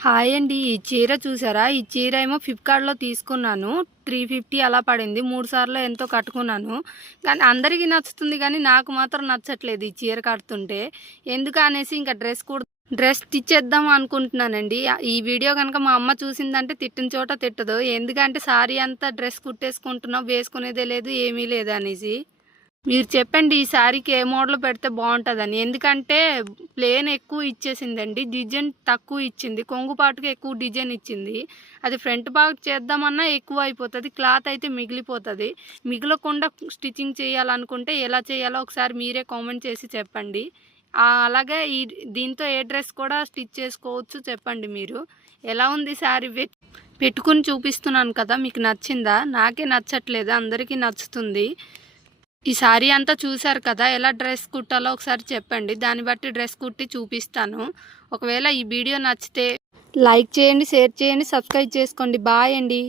Hi అండి. ఈ చీర చూసారా? ఈ చీర ఏమో ఫ్లిప్‌కార్ట్‌లో తీసుకున్నాను. 350 అలా పడింది. 3 సార్లో ఎంతో కట్టుకున్నాను. కానీ అందరికీ నచ్చుతుంది కానీ నాకు మాత్రం నచ్చట్లేదు ఈ చీర కడుతుంటే. ఎందుకు అనేసి ఇంకా డ్రెస్ స్టిచ్ చేద్దాం అనుకుంటున్నానండి. ఈ వీడియో కనుక మా అమ్మ చూసిందంటే తిట్టిన చోట తిట్టదు. ఎందుకంటే సారీ అంతా డ్రెస్ కుట్టేసుకుంటున్నావు, వేసుకునేదే లేదు, ఏమీ లేదు అనేసి. మీరు చెప్పండి ఈ శారీకి ఏ మోడల్ పెడితే బాగుంటుందని. ఎందుకంటే ప్లేన్ ఎక్కువ ఇచ్చేసిందండి, డిజైన్ తక్కువ ఇచ్చింది, కొంగుపాటుగా ఎక్కువ డిజైన్ ఇచ్చింది. అది ఫ్రంట్ పార్ట్ చేద్దామన్నా ఎక్కువ అయిపోతుంది, క్లాత్ అయితే మిగిలిపోతుంది. మిగలకుండా స్టిచ్చింగ్ చేయాలనుకుంటే ఎలా చేయాలో ఒకసారి మీరే కామెంట్ చేసి చెప్పండి. అలాగే దీంతో ఏ డ్రెస్ కూడా స్టిచ్ చేసుకోవచ్చు, చెప్పండి మీరు. ఎలా ఉంది శారీ? పెట్టుకుని చూపిస్తున్నాను కదా, మీకు నచ్చిందా? నాకే నచ్చట్లేదు, అందరికీ నచ్చుతుంది. ఈ సారీ అంతా చూసారు కదా, ఎలా డ్రెస్ కుట్టాలో ఒకసారి చెప్పండి. దాన్ని బట్టి డ్రెస్ కుట్టి చూపిస్తాను. ఒకవేళ ఈ వీడియో నచ్చితే లైక్ చేయండి, షేర్ చేయండి, సబ్స్క్రైబ్ చేసుకోండి. బాయ్ అండి.